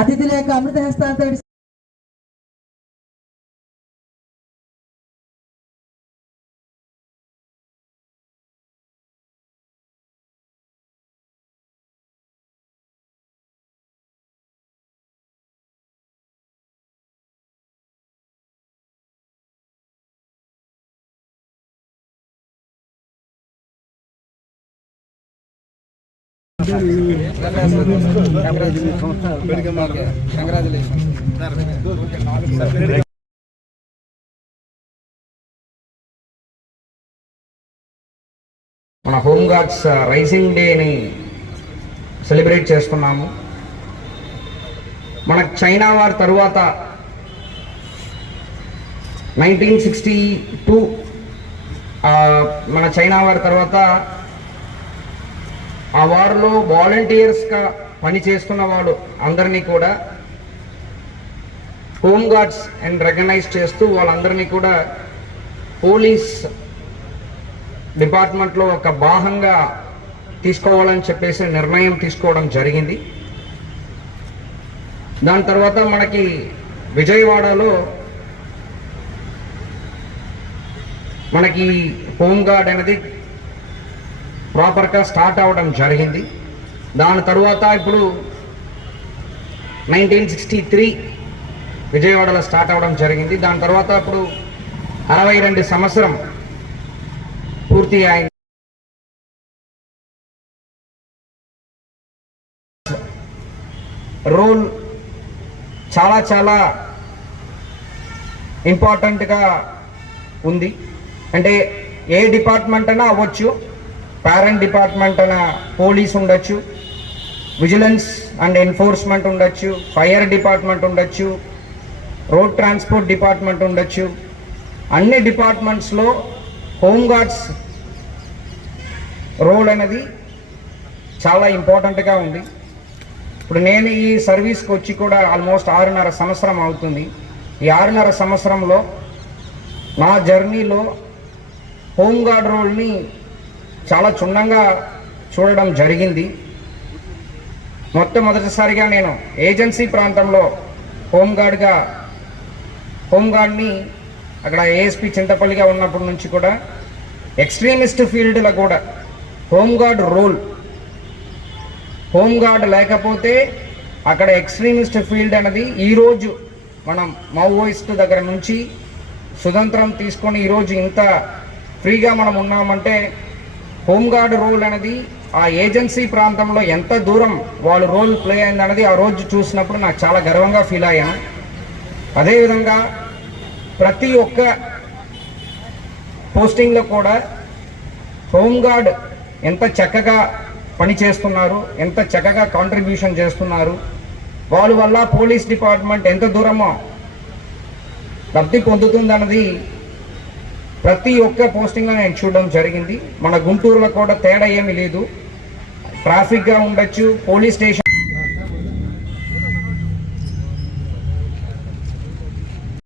అతిథుల యొక్క అమృత హస్తాలతో మన హోమ్ గార్డ్స్ రైజింగ్ డేని సెలబ్రేట్ చేస్తున్నాము. మన చైనా వార్ తరువాత 1962 మన చైనా వార్ తర్వాత ఆ వార్లో వాలంటీర్స్గా పనిచేస్తున్న వాళ్ళు అందరినీ కూడా హోమ్ గార్డ్స్ అండ్ రికగ్నైజ్ చేస్తూ వాళ్ళందరినీ కూడా పోలీస్ డిపార్ట్మెంట్లో ఒక భాగంగా తీసుకోవాలని చెప్పేసి నిర్ణయం తీసుకోవడం జరిగింది. దాని తర్వాత మనకి విజయవాడలో మనకి హోమ్ గార్డ్ అనేది ప్రాపర్గా స్టార్ట్ అవ్వడం జరిగింది. దాని తర్వాత ఇప్పుడు 1963 విజయవాడలో స్టార్ట్ అవ్వడం జరిగింది. దాని తర్వాత ఇప్పుడు 62 సంవత్సరం పూర్తి అయింది. రోల్ చాలా చాలా ఇంపార్టెంట్గా ఉంది. అంటే ఏ డిపార్ట్మెంట్ అయినా అవ్వచ్చు, పేరెంట్ డిపార్ట్మెంట్ అయినా పోలీస్ ఉండొచ్చు, విజిలెన్స్ అండ్ ఎన్ఫోర్స్మెంట్ ఉండొచ్చు, ఫైర్ డిపార్ట్మెంట్ ఉండొచ్చు, రోడ్ ట్రాన్స్పోర్ట్ డిపార్ట్మెంట్ ఉండొచ్చు. అన్ని డిపార్ట్మెంట్స్లో హోమ్ గార్డ్స్ రోల్ అనేది చాలా ఇంపార్టెంట్గా ఉంది. ఇప్పుడు నేను ఈ సర్వీస్కి వచ్చి కూడా ఆల్మోస్ట్ 6.5 సంవత్సరం అవుతుంది. ఈ 6.5 సంవత్సరంలో నా జర్నీలో హోమ్ గార్డ్ రోల్ని చాలా క్షుణ్ణంగా చూడడం జరిగింది. మొట్టమొదటిసారిగా నేను ఏజెన్సీ ప్రాంతంలో హోమ్ గార్డ్ని అక్కడ ఏఎస్పీ చింతపల్లిగా ఉన్నప్పటి నుంచి కూడా ఎక్స్ట్రీమిస్ట్ ఫీల్డ్లో కూడా హోమ్ గార్డ్ లేకపోతే అక్కడ ఎక్స్ట్రీమిస్ట్ ఫీల్డ్ అనేది ఈరోజు మనం మావోయిస్ట్ దగ్గర నుంచి స్వతంత్రం తీసుకొని ఈరోజు ఇంత ఫ్రీగా మనం ఉన్నామంటే హోమ్ గార్డ్ రోల్ అనేది ఆ ఏజెన్సీ ప్రాంతంలో ఎంత దూరం వాళ్ళు రోల్ ప్లే అయిందనేది ఆ రోజు చూసినప్పుడు నాకు చాలా గర్వంగా ఫీల్ అయ్యాను. అదేవిధంగా ప్రతి ఒక్క పోస్టింగ్లో కూడా హోమ్ గార్డ్ ఎంత చక్కగా పనిచేస్తున్నారు, ఎంత చక్కగా కాంట్రిబ్యూషన్ చేస్తున్నారు, వాళ్ళ వల్ల పోలీస్ డిపార్ట్మెంట్ ఎంత దూరమో లబ్ధి పొందుతుందన్నది ప్రతి ఒక్క పోస్టింగ్లో నేను చూడడం జరిగింది. మన గుంటూరులో కూడా తేడా ఏమీ లేదు. ట్రాఫిక్గా ఉండొచ్చు, పోలీస్ స్టేషన్